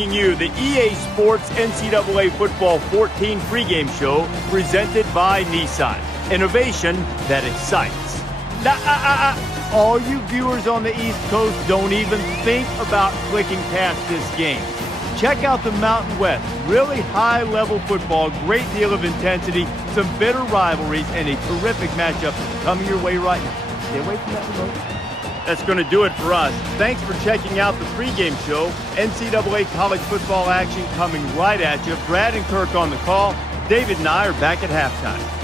Bringing you the EA Sports NCAA Football 14 pregame show presented by Nissan. Innovation that excites. All you viewers on the East Coast don't even think about clicking past this game. Check out the Mountain West. Really high-level football, great deal of intensity, some bitter rivalries, and a terrific matchup coming your way right now. Stay away from that remote. That's going to do it for us. Thanks for checking out the pregame show. NCAA college football action coming right at you. Brad and Kirk on the call. David and I are back at halftime.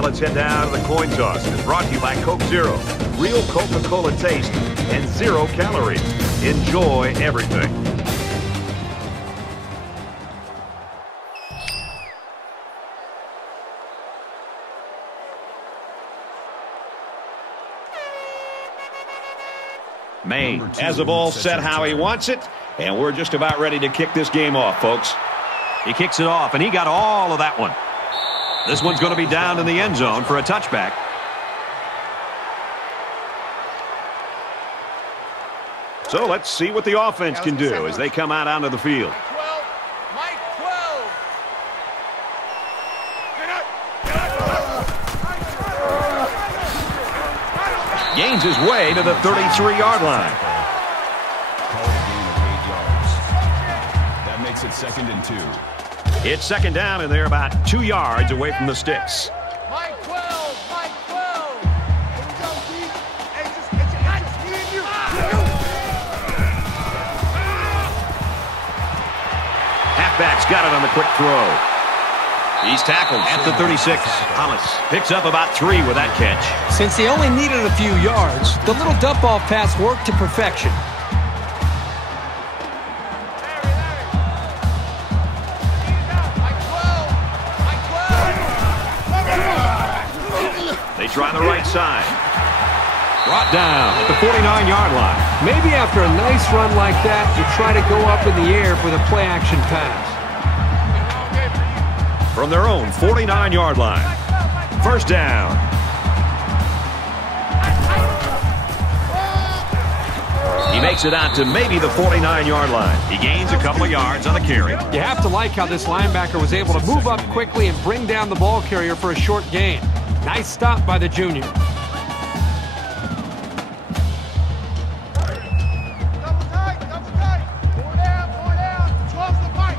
Let's head down to the coin toss. It's brought to you by Coke Zero. Real Coca-Cola taste and 0 calories. Enjoy everything. Maine has the ball set how he wants it, and we're just about ready to kick this game off, folks. He kicks it off, and he got all of that one. This one's going to be down in the end zone for a touchback. So let's see what the offense can do as they come out onto the field. Gains his way to the 33-yard line. Call it a gain of 8 yards. That makes it 2nd and 2. It's 2nd down, and they're about 2 yards away from the sticks. Mike 12, Mike 12. Here we go, Keith. Hey, just me and you. Halfback's got it on the quick throw. He's tackled at the 36. Thomas picks up about 3 with that catch. Since he only needed a few yards, the little dump-off pass worked to perfection. Try the right side. Brought down at the 49-yard line. Maybe after a nice run like that, you try to go up in the air for the play-action pass. From their own 49-yard line. 1st down. He makes it out to maybe the 49-yard line. He gains a couple of yards on the carry. You have to like how this linebacker was able to move up quickly and bring down the ball carrier for a short gain. Nice stop by the junior. Double tight, double tight. 4 down, 4 down. 12's the fight.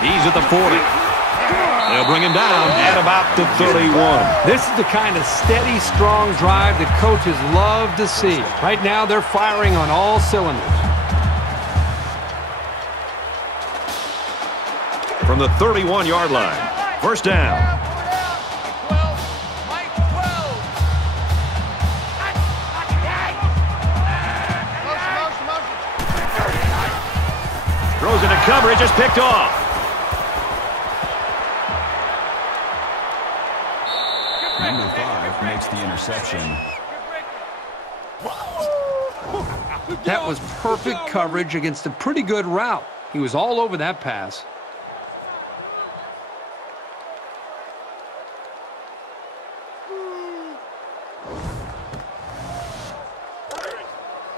He's at the 40. They'll bring him down at about the 31. This is the kind of steady, strong drive that coaches love to see. Right now, they're firing on all cylinders. From the 31-yard line. 1st down. Throws into coverage, just picked off. Number 5 makes the interception. That was perfect coverage against a pretty good route. He was all over that pass.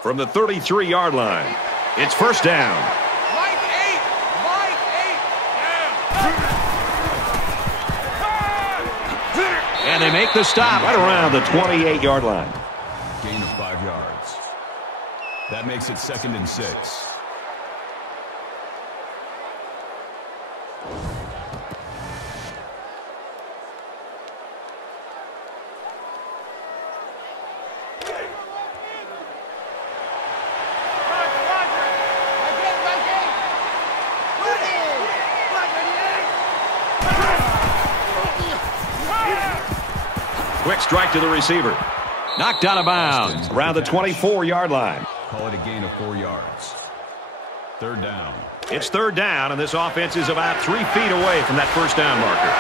From the 33-yard line. It's 1st down. Mike 8, Mike 8. And they make the stop right around the 28-yard line. Gain of 5 yards. That makes it 2nd and 6. Quick strike to the receiver. Knocked out of bounds around the 24-yard line. Call it a gain of 4 yards. Third down. It's third down, and this offense is about 3 feet away from that first down marker.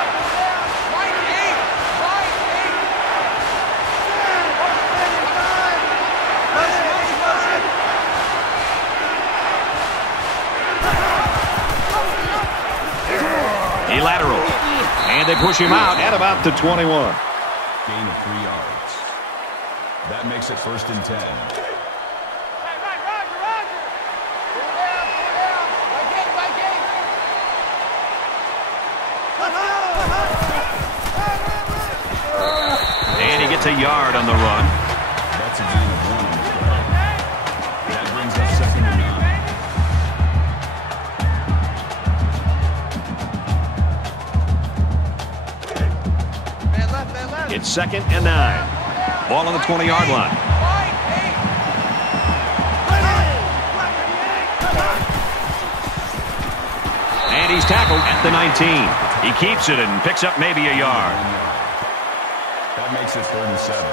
He laterals, and they push him out at about the 21. Gain of 3 yards. That makes it first and 10. And he gets a yard on the run. That's a gain of 1 on the play. That brings us second and 9. It's second and 9. Ball on the 20-yard line. And he's tackled at the 19. He keeps it and picks up maybe a yard. That makes it third and 7.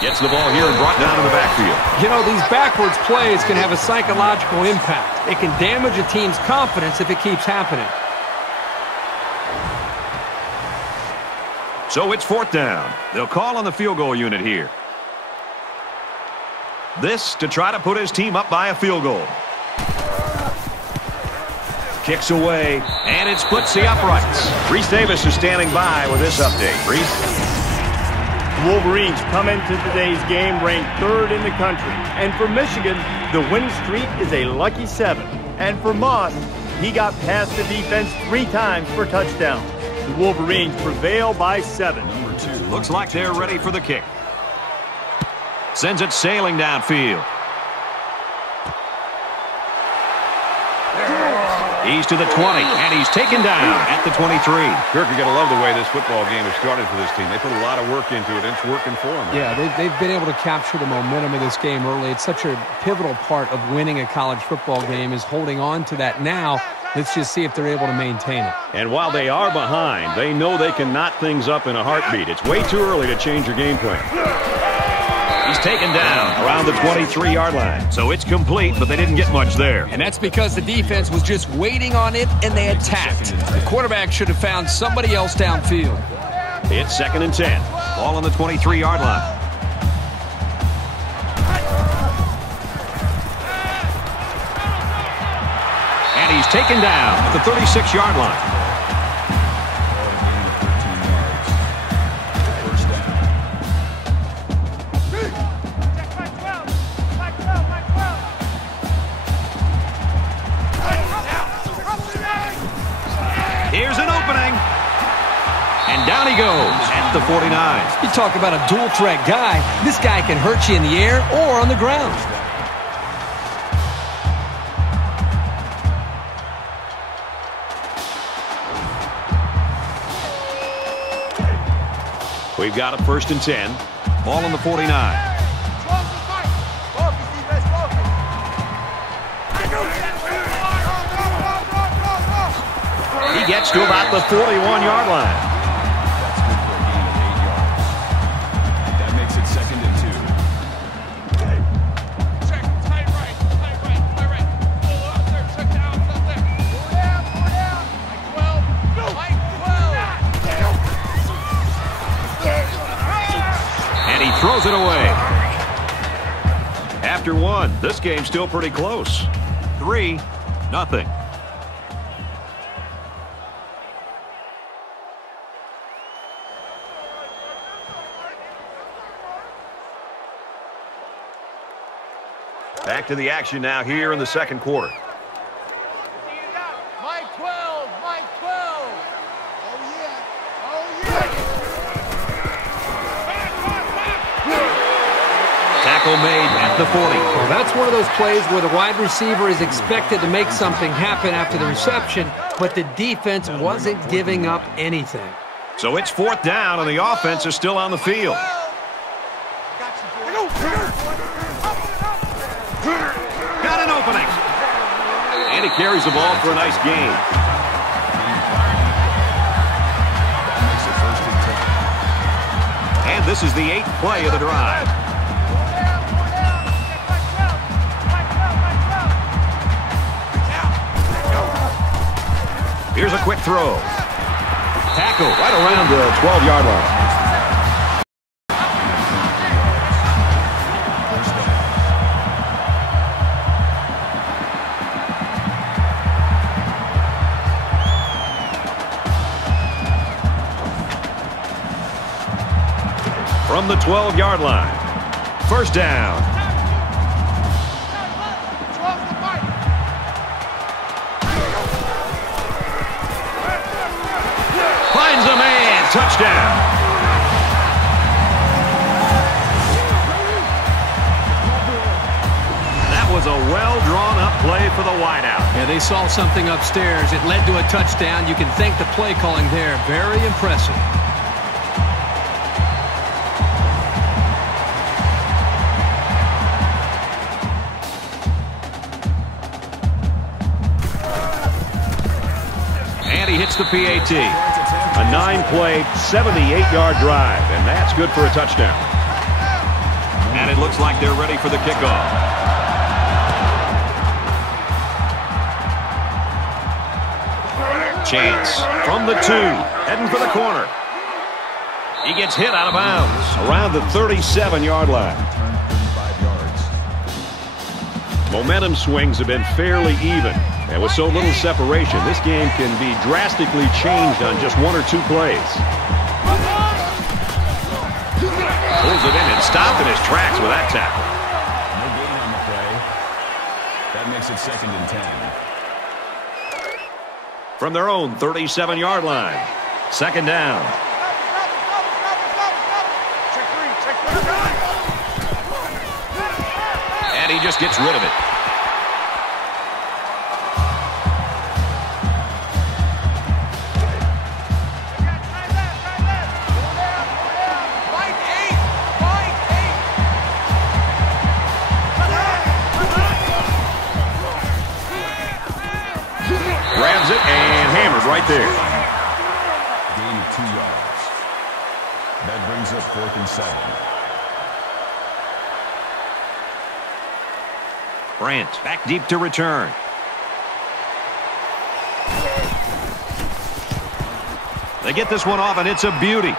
Gets the ball here and brought down to the backfield. You know, these backwards plays can have a psychological impact. It can damage a team's confidence if it keeps happening. So it's fourth down. They'll call on the field goal unit here. This to try to put his team up by a field goal. Kicks away, and it splits the uprights. Reese Davis is standing by with this update. Reese? Wolverines come into today's game ranked 3rd in the country. And for Michigan, the winning streak is a lucky 7. And for Moss, he got past the defense 3 times for touchdowns. The Wolverines prevail by 7. Number 2. Looks like they're ready for the kick. Sends it sailing downfield. He's to the 20, and he's taken down at the 23. Kirk, you got to love the way this football game has started for this team. They put a lot of work into it, and it's working for them. Yeah, they've been able to capture the momentum of this game early. It's such a pivotal part of winning a college football game is holding on to that now. Let's just see if they're able to maintain it. And while they are behind, they know they can knot things up in a heartbeat. It's way too early to change your game plan. He's taken down around the 23-yard line. So it's complete, but they didn't get much there. And that's because the defense was just waiting on it, and they attacked. The quarterback should have found somebody else downfield. It's second and 10. Ball on the 23-yard line. And he's taken down at the 36-yard line. Here's an opening. And down he goes at the 49. You talk about a dual-threat guy. This guy can hurt you in the air or on the ground. We've got a first and 10. Ball on the 49. He gets to about the 41-yard line. That's good for a gain of 8 yards. That makes it second and 2. Check, tight right. Pull up there, check down, up there. Pull down. Mike 12. And he throws it away. After one, this game's still pretty close. 3-0. Back to the action now here in the second quarter. Mike 12. Oh, yeah. Tackle made at the 40. Well, that's one of those plays where the wide receiver is expected to make something happen after the reception, but the defense wasn't giving up anything. So it's fourth down, and the offense is still on the field. And he carries the ball for a nice gain. And this is the 8th play of the drive. Here's a quick throw. Tackle right around the 12-yard line. From the 12-yard line. First down. Finds a man. Touchdown. That was a well-drawn-up play for the wideout. Yeah, they saw something upstairs. It led to a touchdown. You can thank the play calling there. Very impressive. He hits the PAT. A 9-play, 78-yard drive, and that's good for a touchdown. And it looks like they're ready for the kickoff. Chance from the 2, heading for the corner. He gets hit out of bounds around the 37-yard line. Momentum swings have been fairly even. And with so little separation, this game can be drastically changed on just 1 or 2 plays. Pulls it in and stopped in his tracks with that tackle. No gain on the play. That makes it 2nd and 10. From their own 37-yard line. 2nd down. And he just gets rid of it. Grabs it and hammers right there. Gain of 2 yards. That brings up 4th and 7. Brandt back deep to return. They get this one off, and it's a beauty.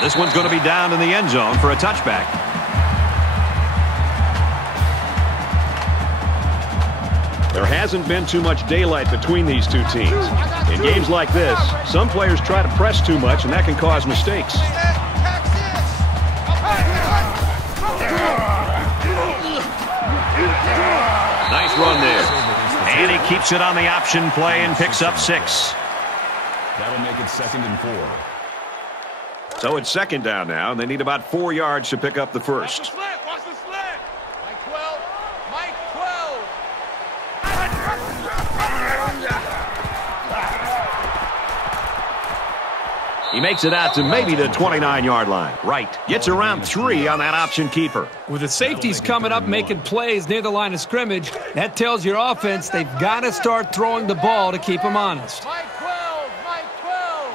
This one's going to be down in the end zone for a touchback. There hasn't been too much daylight between these two teams. In games like this, some players try to press too much, and that can cause mistakes. Nice run there. And he keeps it on the option play and picks up 6. That'll make it 2nd and 4. So it's 2nd down now, and they need about 4 yards to pick up the first. Watch the slant. Mike 12. Mike 12. He makes it out to maybe the 29-yard line. Right. Gets around 3 on that option keeper. With the safeties coming up making plays near the line of scrimmage, that tells your offense they've got to start throwing the ball to keep them honest. Mike 12. Mike 12.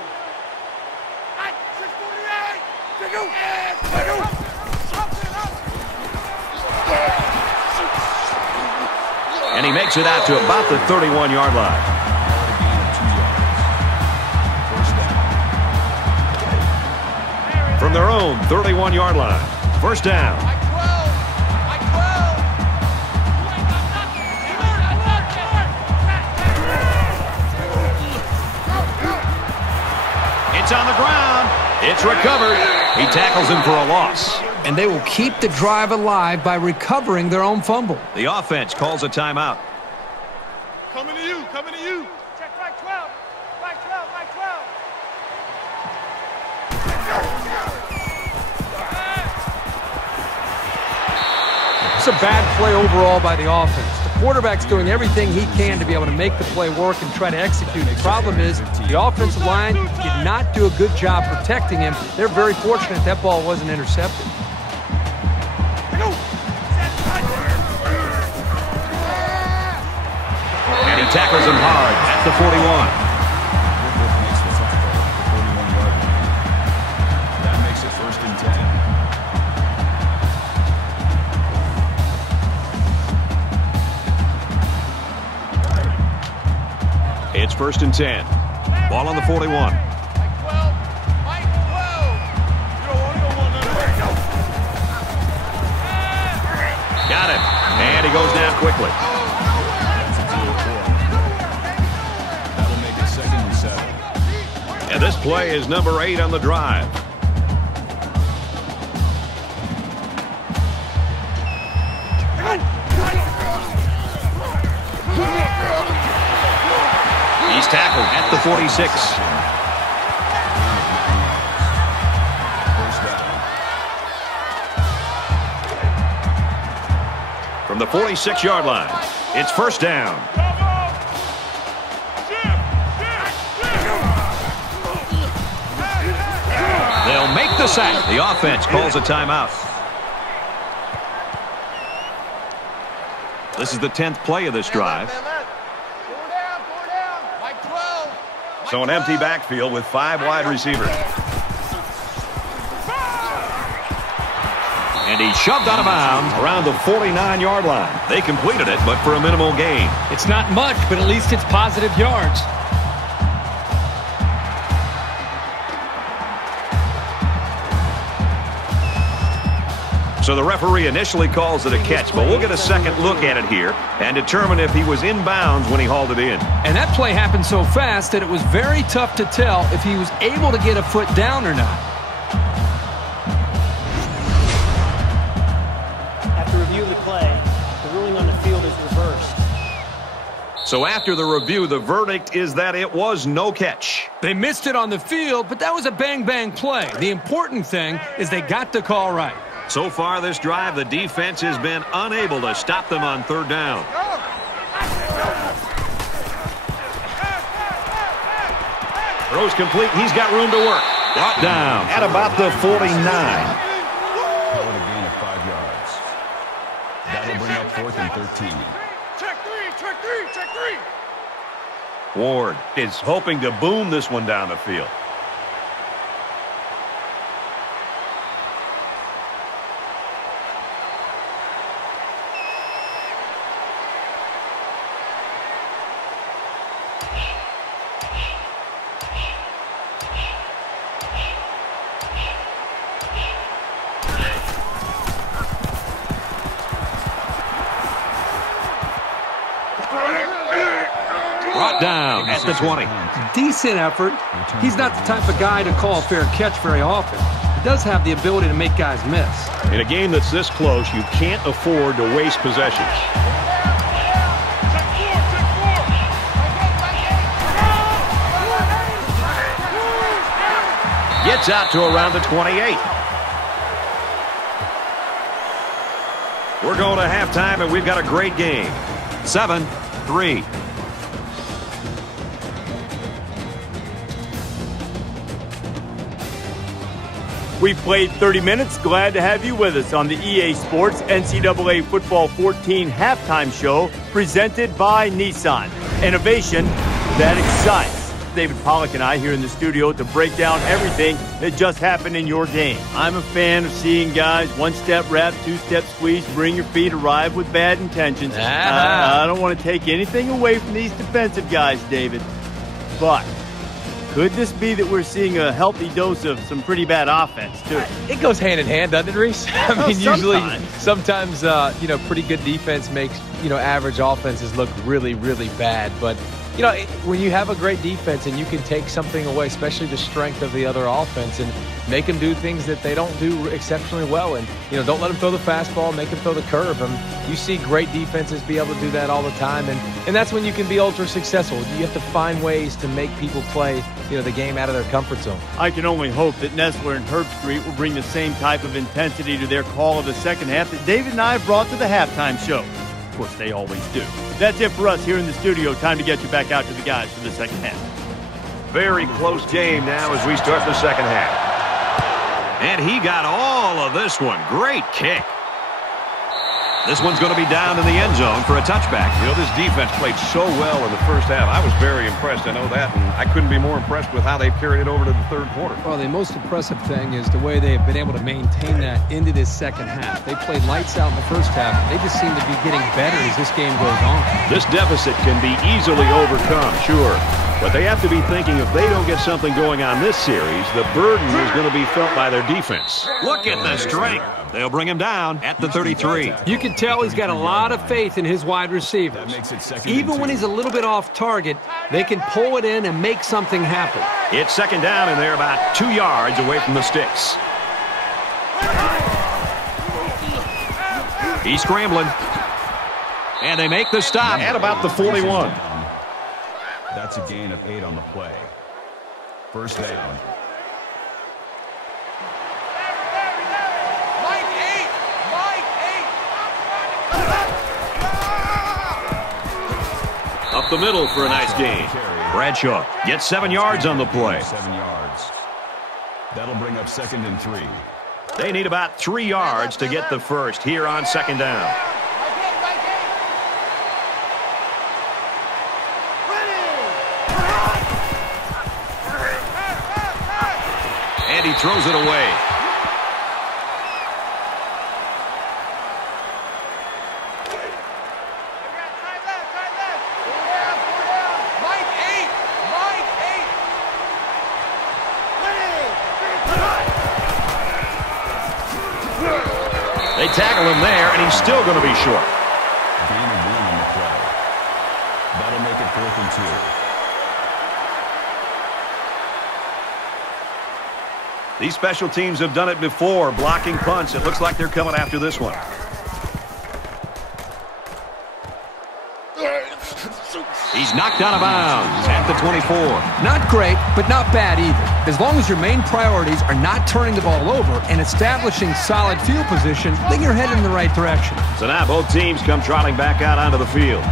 Mike 648. And he makes it out to about the 31-yard line. From their own 31-yard line. First down. Mike 12. Mike 12. It's on the ground. It's recovered. He tackles him for a loss. And they will keep the drive alive by recovering their own fumble. The offense calls a timeout. Coming to you. Coming to you. Check Mike 12. Mike 12. Mike 12. It's a bad play overall by the offense. The quarterback's doing everything he can to be able to make the play work and try to execute. The problem is the offensive line did not do a good job protecting him. They're very fortunate that ball wasn't intercepted. tackles him hard at the 41. Makes the tackle at the 41-yard line. That makes it 1st and 10. It's 1st and 10. Ball on the 41. Mike 12. Mike 12. You don't want to go one there. Got it. And he goes down quickly. That's a 2-4. That'll make it 2nd and 7. And this play is number 8 on the drive. He's tackled at the 46. From the 46-yard line, it's 1st down. They'll make the sack. The offense calls a timeout. This is the 10th play of this drive. So an empty backfield with 5 wide receivers. And he shoved out of bounds around the 49-yard line. They completed it, but for a minimal gain. It's not much, but at least it's positive yards. So the referee initially calls it a catch, but we'll get a second look at it here and determine if he was in bounds when he hauled it in. And that play happened so fast that it was very tough to tell if he was able to get a foot down or not. After review of the play, the ruling on the field is reversed. So after the review, the verdict is that it was no catch. They missed it on the field, but that was a bang-bang play. The important thing is they got the call right. So far this drive, the defense has been unable to stop them on 3rd down. Throws complete. He's got room to work. Brought down at about the 49. Call it a gain of 5 yards. That'll bring up 4th and 13. Check three, check three, check three. Ward is hoping to boom this one down the field. Brought down at the 20. Decent effort. He's not the type of guy to call a fair catch very often. He does have the ability to make guys miss. In a game that's this close, you can't afford to waste possessions. Gets out to around the 28. We're going to halftime, and we've got a great game. 7-3. We've played 30 minutes. Glad to have you with us on the EA Sports NCAA Football 14 halftime show presented by Nissan. Innovation that excites. David Pollack and I here in the studio to break down everything that just happened in your game. I'm a fan of seeing guys one-step wrap, two-step squeeze, bring your feet, arrive with bad intentions. I don't want to take anything away from these defensive guys, David, but could this be that we're seeing a healthy dose of some pretty bad offense, too? It goes hand in hand, doesn't it, Reese? I mean, sometimes pretty good defense makes, average offenses look really, really bad. But, when you have a great defense and you can take something away, especially the strength of the other offense, and make them do things that they don't do exceptionally well. And, don't let them throw the fastball, make them throw the curve. And you see great defenses be able to do that all the time. And that's when you can be ultra successful. You have to find ways to make people play, the game out of their comfort zone. I can only hope that Nestler and Herb Street will bring the same type of intensity to their call of the second half that David and I brought to the halftime show. Of course, they always do. That's it for us here in the studio. Time to get you back out to the guys for the second half. Very close game now as we start the second half. And he got all of this one. Great kick. This one's going to be down in the end zone for a touchback. You know, this defense played so well in the first half. I was very impressed. I know that, and I couldn't be more impressed with how they've carried it over to the third quarter. Well, the most impressive thing is the way they've been able to maintain that into this second half. They played lights out in the first half. They just seem to be getting better as this game goes on. This deficit can be easily overcome, sure. But they have to be thinking if they don't get something going on this series, the burden is going to be felt by their defense. Look at the strength. They'll bring him down at the 33. You can tell he's got a lot of faith in his wide receivers. Even when he's a little bit off target, they can pull it in and make something happen. It's second down, and they're about 2 yards away from the sticks. He's scrambling. And they make the stop at about the 41. That's a gain of 8 on the play. First down. Up the middle for a nice gain. Bradshaw gets 7 yards on the play. 7 yards. That'll bring up 2nd and 3. They need about 3 yards to get the first here on second down. And he throws it away. They tackle him there, and he's still going to be short. Gain of 1 on the play. That'll make it 4th and 2. These special teams have done it before, blocking punts. It looks like they're coming after this one. He's knocked out of bounds at the 24. Not great, but not bad either. As long as your main priorities are not turning the ball over and establishing solid field position, then you're headed in the right direction. So now both teams come trotting back out onto the field.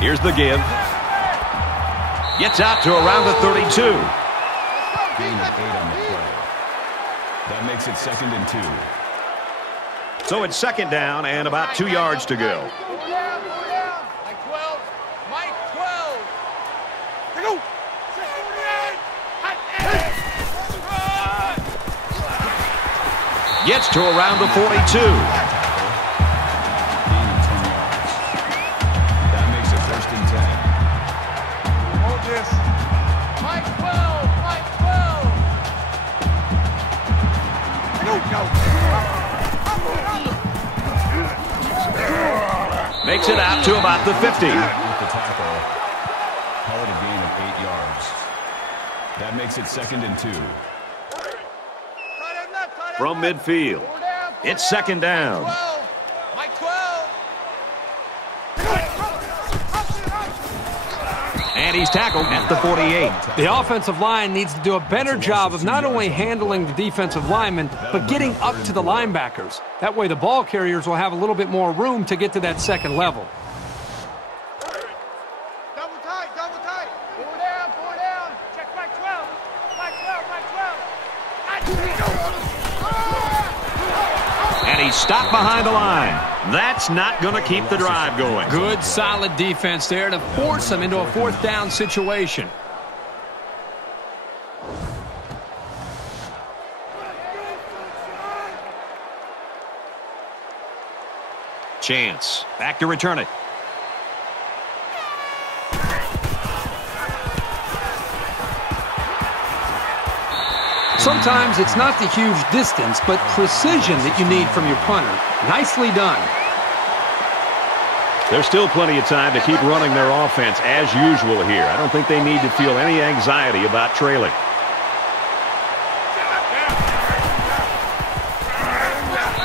Here's the give. Gets out to around the 32. Gain of 8 on the play. That makes it 2nd and 2. So it's second down and about 2 yards to go. Mike 12. Mike 12. Go. Gets to around the 42. Gain of 10 yards. That makes it 1st and 10. Hold this. Mike 12. Mike 12. Go. Makes it out to about the 50. With the tackle, call it a gain of 8 yards. That makes it 2nd and 2. From midfield, it's second down. Mike 12. And he's tackled at the 48. The offensive line needs to do a better job of not only handling the defensive linemen, but getting up to the linebackers. That way the ball carriers will have a little bit more room to get to that second level. Double tight, double tight. Four down. Check Mike 12. Mike 12, Mike 12. And he's stopped behind the line. That's not going to keep the drive going. Good, solid defense there to force them into a 4th down situation. Chance. Back to return it. Sometimes it's not the huge distance, but precision that you need from your punter. Nicely done. There's still plenty of time to keep running their offense as usual here. I don't think they need to feel any anxiety about trailing.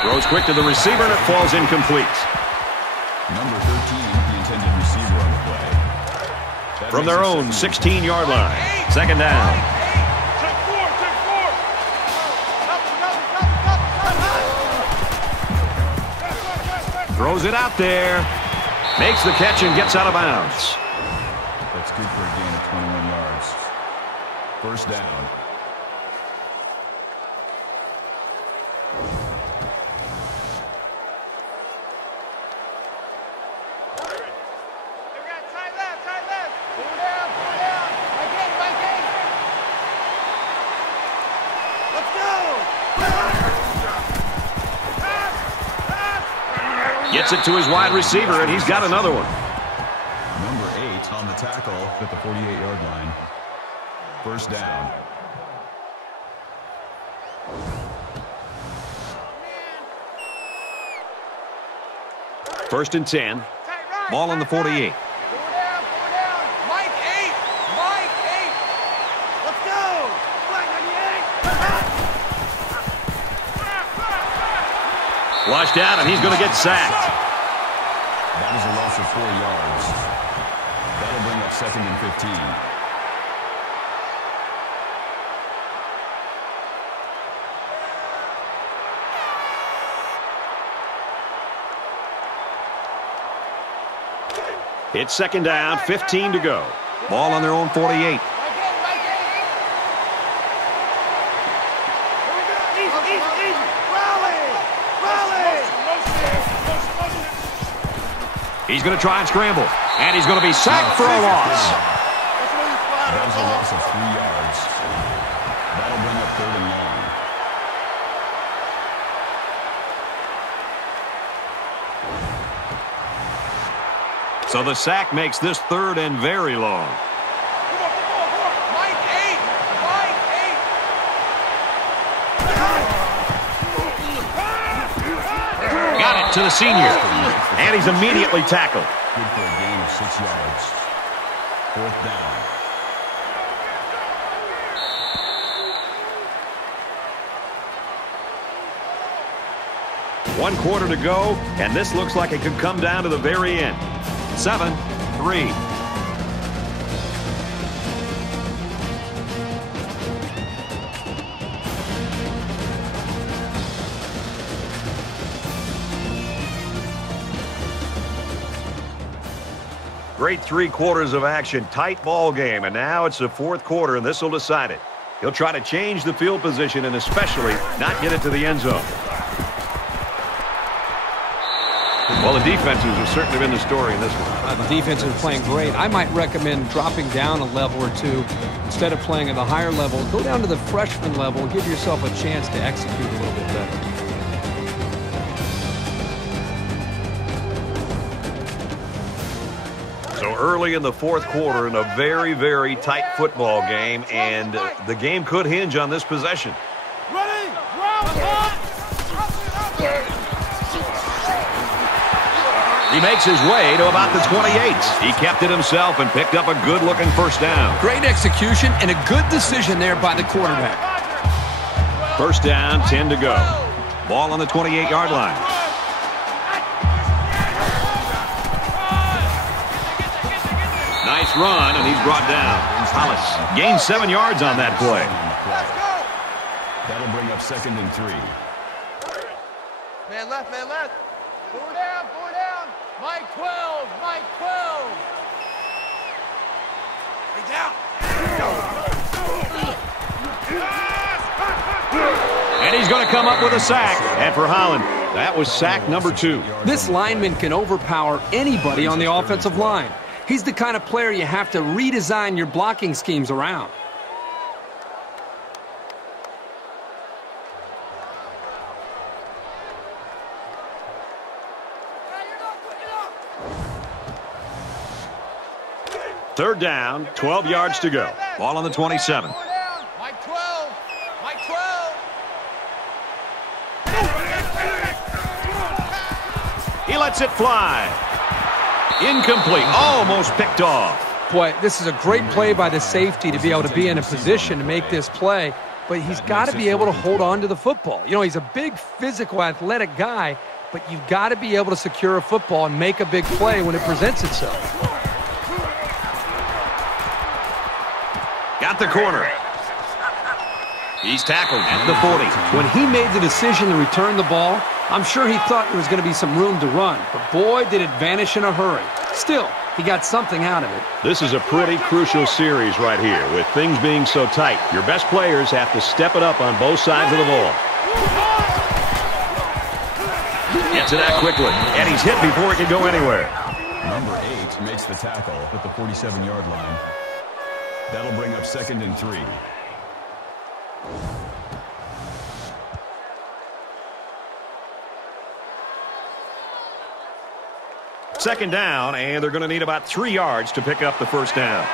Throws quick to the receiver, and it falls incomplete. Number 13, the intended receiver on the play. From their own 16-yard line. Second down. Throws it out there. Makes the catch and gets out of bounds. That's good for a gain of 21 yards. First down. Gets it to his wide receiver, and he's got another one. Number 8 on the tackle at the 48-yard line. First down. First and 10. Ball on the 48. Flushed out, and he's going to get sacked. That is a loss of 4 yards. That'll bring up second and 15. It's second down, 15 to go. Ball on their own 48. He's going to try and scramble, and he's going to be sacked for a loss. That was a loss of 3 yards. That'll bring up third and long. So the sack makes this third and very long. Got it to the senior, and he's immediately tackled. Good for a gain of 6 yards. Fourth down. One quarter to go, and this looks like it could come down to the very end. 7-3. Great 3 quarters of action, tight ball game, and now it's the fourth quarter, and this will decide it. He'll try to change the field position and especially not get it to the end zone. Well, the defenses have certainly been the story in this one. The defense is playing great. I might recommend dropping down a level or two. Instead of playing at the higher level, go down to the freshman level and give yourself a chance to execute a little bit better. So early in the fourth quarter in a very, very tight football game, and the game could hinge on this possession. He makes his way to about the 28. He kept it himself and picked up a good-looking first down. Great execution and a good decision there by the quarterback. First down, 10 to go. Ball on the 28-yard line. Nice run, and he's brought down. Hollis gained 7 yards on that play. That'll bring up second and 3. Man left, man left. Four down, four down. Mike 12, Mike 12. He's out. And he's going to come up with a sack. And for Holland, that was sack number 2. This lineman can overpower anybody on the offensive line. He's the kind of player you have to redesign your blocking schemes around. Third down, 12 yards to go. Ball on the 27. Mike 12, Mike 12. He lets it fly. Incomplete. Almost picked off. Boy, this is a great play by the safety to be able to be in a position to make this play, but he's got to be able to hold on to the football. You know, he's a big, physical, athletic guy, but you've got to be able to secure a football and make a big play when it presents itself. Got the corner. He's tackled at the 40. When he made the decision to return the ball, I'm sure he thought there was going to be some room to run, but boy, did it vanish in a hurry. Still, he got something out of it. This is a pretty crucial series right here. With things being so tight, your best players have to step it up on both sides of the ball. Gets it out quickly, and he's hit before he can go anywhere. Number 8 makes the tackle at the 47-yard line. That'll bring up second and 3. Second down, and they're going to need about 3 yards to pick up the first down.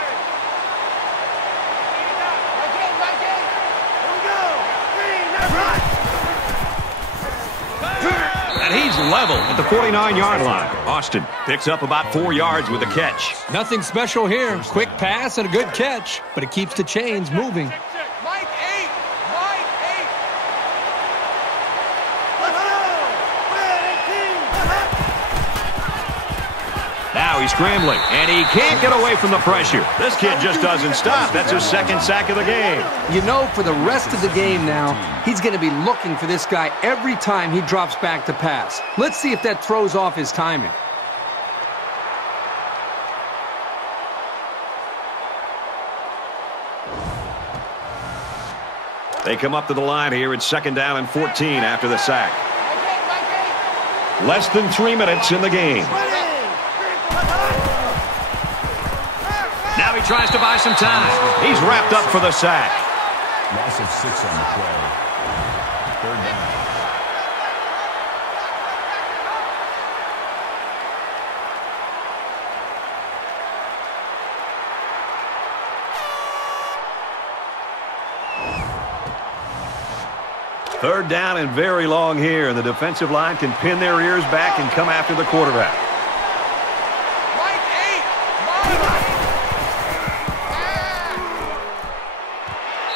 And he's level at the 49-yard line. Austin picks up about 4 yards with the catch. Nothing special here. Quick pass and a good catch, but it keeps the chains moving. Now he's scrambling, and he can't get away from the pressure. This kid just doesn't stop. That's his second sack of the game. You know, for the rest of the game now, he's going to be looking for this guy every time he drops back to pass. Let's see if that throws off his timing. They come up to the line here. It's second down and 14 after the sack. Less than 3 minutes in the game. Now he tries to buy some time. He's wrapped up for the sack. Loss of 6 on the play. Third down. Third down and very long here, and the defensive line can pin their ears back and come after the quarterback.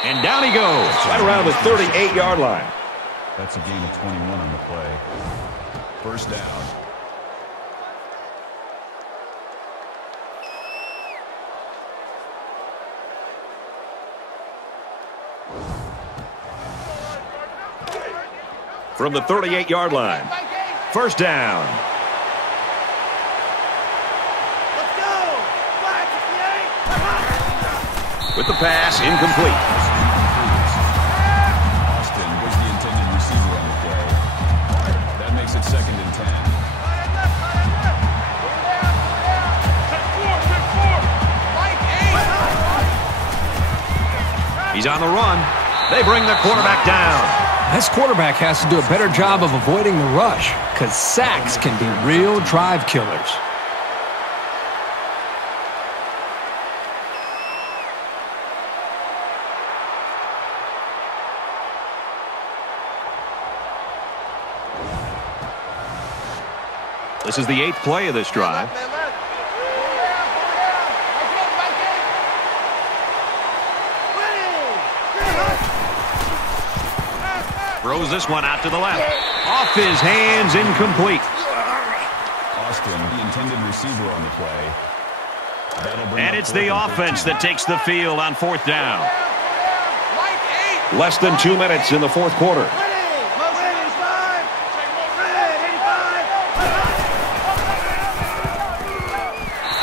And down he goes, right around the 38-yard line. That's a gain of 21 on the play. First down. From the 38-yard line. First down. With the pass, incomplete. Austin was the intended receiver on the play. That makes it second and 10. He's on the run. They bring the quarterback down. This quarterback has to do a better job of avoiding the rush, because sacks can be real drive killers. This is the 8th play of this drive. Throws this one out to the left. Off his hands, incomplete. Austin, the intended receiver on the play. And it's the offense that takes the field on fourth down. Less than 2 minutes in the fourth quarter.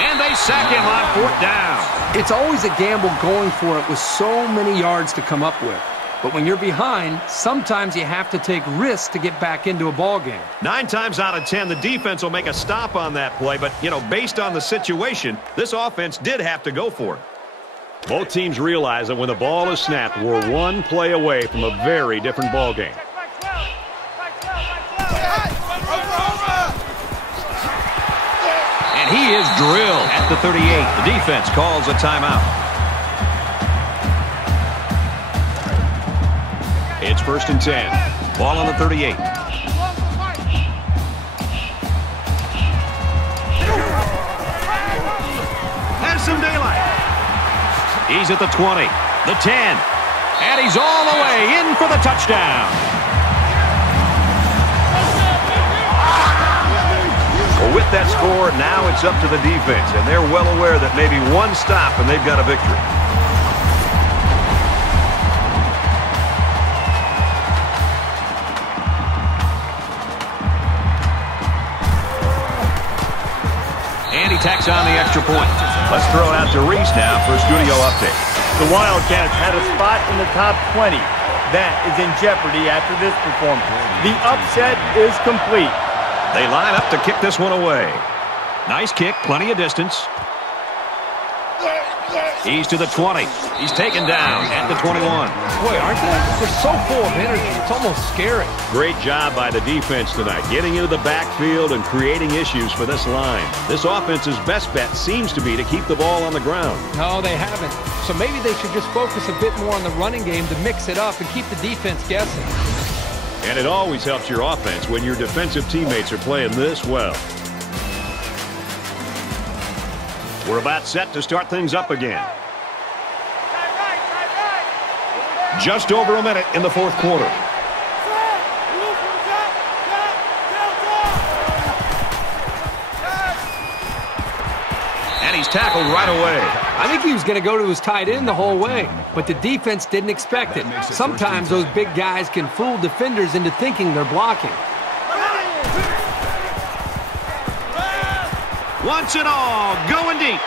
And they sack him on fourth down. It's always a gamble going for it with so many yards to come up with. But when you're behind, sometimes you have to take risks to get back into a ball game. 9 times out of 10, the defense will make a stop on that play. But, you know, based on the situation, this offense did have to go for it. Both teams realize that when the ball is snapped, we're one play away from a very different ball game. And he is drilled at the 38. The defense calls a timeout. It's first and 10. Ball on the 38. Has some daylight. He's at the 20, the 10, and he's all the way in for the touchdown. Well, with that score, now it's up to the defense, and they're well aware that maybe one stop and they've got a victory. Tacks on the extra point. Let's throw it out to Reese now for a studio update. The Wildcats had a spot in the top 20. That is in jeopardy after this performance. The upset is complete. They line up to kick this one away. Nice kick, plenty of distance. He's to the 20. He's taken down at the 21. Boy, aren't they? They're so full of energy. It's almost scary. Great job by the defense tonight, getting into the backfield and creating issues for this line. This offense's best bet seems to be to keep the ball on the ground. No, they haven't. So maybe they should just focus a bit more on the running game to mix it up and keep the defense guessing. And it always helps your offense when your defensive teammates are playing this well. We're about set to start things up again. Just over a minute in the fourth quarter. And he's tackled right away. I think he was going to go to his tight end the whole way, but the defense didn't expect it. Sometimes those big guys can fool defenders into thinking they're blocking. Wants it all. Going deep.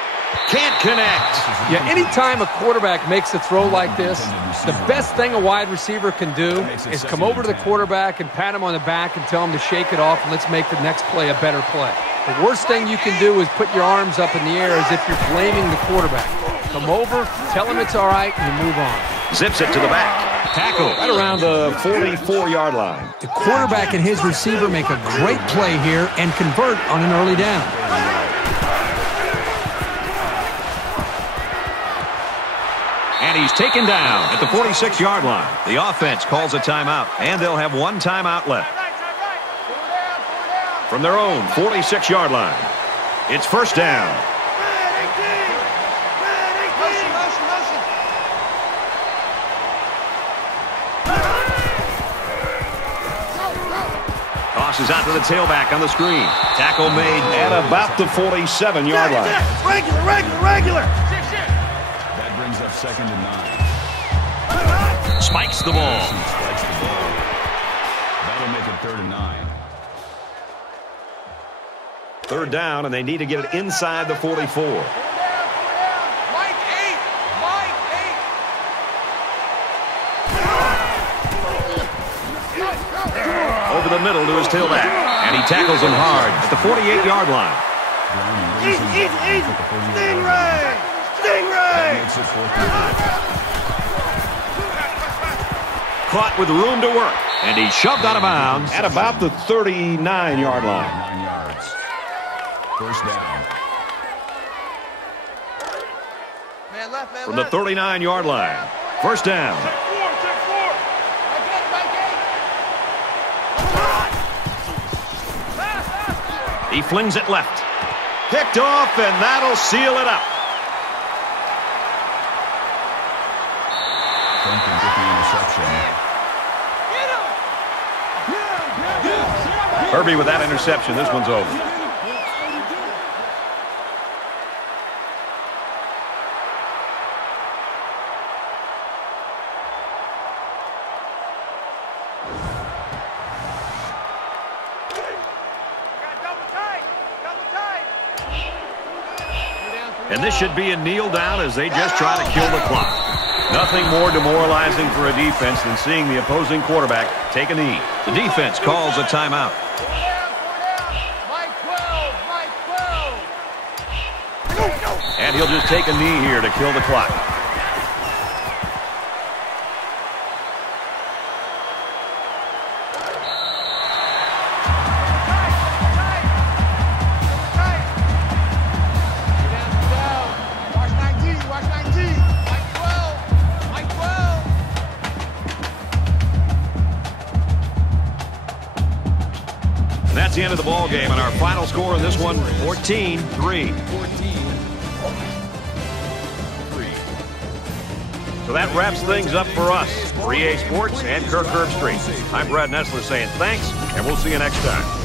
Can't connect. Yeah, anytime a quarterback makes a throw like this, the best thing a wide receiver can do is come over to the quarterback and pat him on the back and tell him to shake it off and let's make the next play a better play. The worst thing you can do is put your arms up in the air as if you're blaming the quarterback. Come over, tell him it's all right, and you move on. Zips it to the back. Tackle right around the 44-yard line. The quarterback and his receiver make a great play here and convert on an early down. And he's taken down at the 46-yard line. The offense calls a timeout, and they'll have one timeout left. From their own 46-yard line, it's first down. Tosses out to the tailback on the screen. Tackle made at about the 47-yard line. Regular. That brings up 2nd and 9. Spikes the ball. Spikes the ball. That'll make it 3rd and 9. Third down, and they need to get it inside the 44. Mike 8. Over the middle to his tailback. And he tackles him hard at the 48-yard line. Easy. Stingray. Caught with room to work. And he's shoved out of bounds at about the 39-yard line. 9 yards. First down. From the 39-yard line. First down. He flings it left. Picked off, and that'll seal it up. Duncan with the interception. Herbie with that interception. This one's over. And this should be a kneel down as they just try to kill the clock. Nothing more demoralizing for a defense than seeing the opposing quarterback take a knee. The defense calls a timeout. And he'll just take a knee here to kill the clock. That's the end of the ball game, and our final score in this one, 14-3. So that wraps things up for us. 3A Sports and Kirk Herbstreit. I'm Brad Nessler saying thanks, and we'll see you next time.